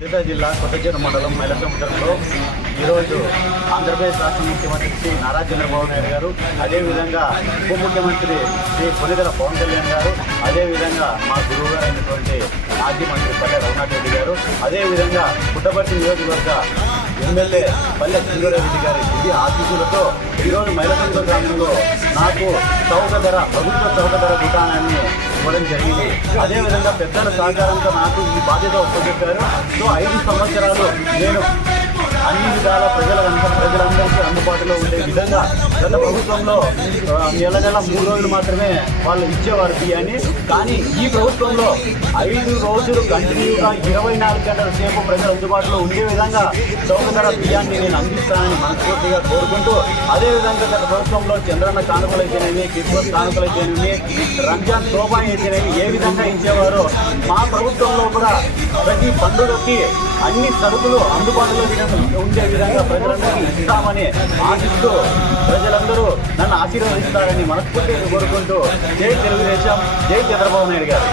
సిద్దిపేట జిల్లా కొత్తచెరు మండలం మైలసముద్రంలో ఈరోజు ఆంధ్రప్రదేశ్ రాష్ట్ర ముఖ్యమంత్రి శ్రీ నారా చంద్రబాబు నాయుడు గారు, అదేవిధంగా ఉప ముఖ్యమంత్రి శ్రీ కొనిదెల పవన్ కళ్యాణ్ గారు, అదేవిధంగా మా గురువు గారు అయినటువంటి మాజీ మంత్రి పల్లె రఘునాథ్ రెడ్డి గారు, అదేవిధంగా పుట్టపర్తి నియోజకవర్గ ఎమ్మెల్యే పల్లె సింగారెడ్డి గారి దివ్య ఆశీస్సులతో ఈరోజు మైలసముద్రం గ్రామంలో నాకు ప్రభుత్వ చౌక ధర దుకాణాన్ని ఇవ్వడం జరిగింది. అదేవిధంగా పెద్దల సహకారంతో నాకు ఈ బాధ్యత ఒప్పచెప్పారు. సో 5 సంవత్సరాలు నేను అన్ని విధాల ప్రజలందరికీ అందుబాటులో ఉండే విధంగా గత ప్రభుత్వంలో నెల 3 రోజులు మాత్రమే వాళ్ళు ఇచ్చేవారు బియ్యాన్ని. కానీ ఈ ప్రభుత్వంలో 5 రోజులు కంటిన్యూగా 24 గంటల సేపు ప్రజలు అందుబాటులో ఉండే విధంగా చౌక ధర బియ్యాన్ని నేను అందిస్తానని మనస్ఫూర్తిగా కోరుకుంటూ, అదేవిధంగా గత ప్రభుత్వంలో చంద్రన్న కానుకలు అయితేనేవి, క్రిస్మస్ కానుకలు అయితేనేవి, రంజాన్ శోభా అయితేనేవి ఏ విధంగా ఇచ్చేవారో మా ప్రభుత్వంలో కూడా ప్రతి పండుగకి అన్ని సరుకులు అందుబాటులో ఉండే విధంగా ప్రజలందరికీ ఇస్తామని ఆశిస్తూ ప్రజలందరూ నన్ను ఆశీర్వదిస్తారని మనస్ఫూర్తిగా కోరుకుంటూ జై తెలుగుదేశం, జై చంద్రబాబు నాయుడు గారు.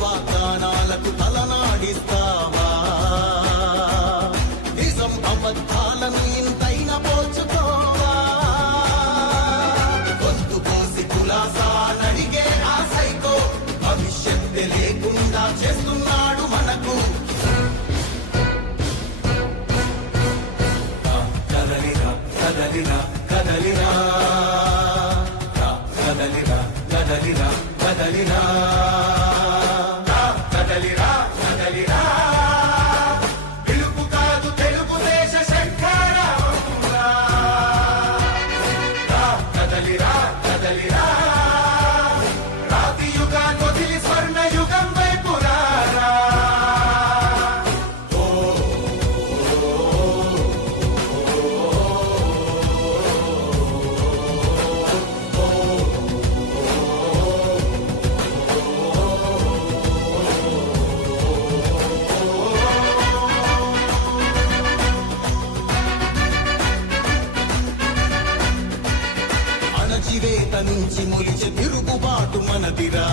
వాగ్దానాలకు తలనాడిస్తావా? నిజం అబద్ధాలను ఇంతైన పోచుకోవా? గొంతు కోసి కులాసా నడిగే ఆ సైకో భవిష్యత్తు లేకుండా చేస్తున్నాడు మనకు. కదలిరా కదలిరా కదలిరా కదలిరా కదలిరా కదలిరా అణచివేత నుంచి మొలిచే తిరుగుబాటు మనదిరా.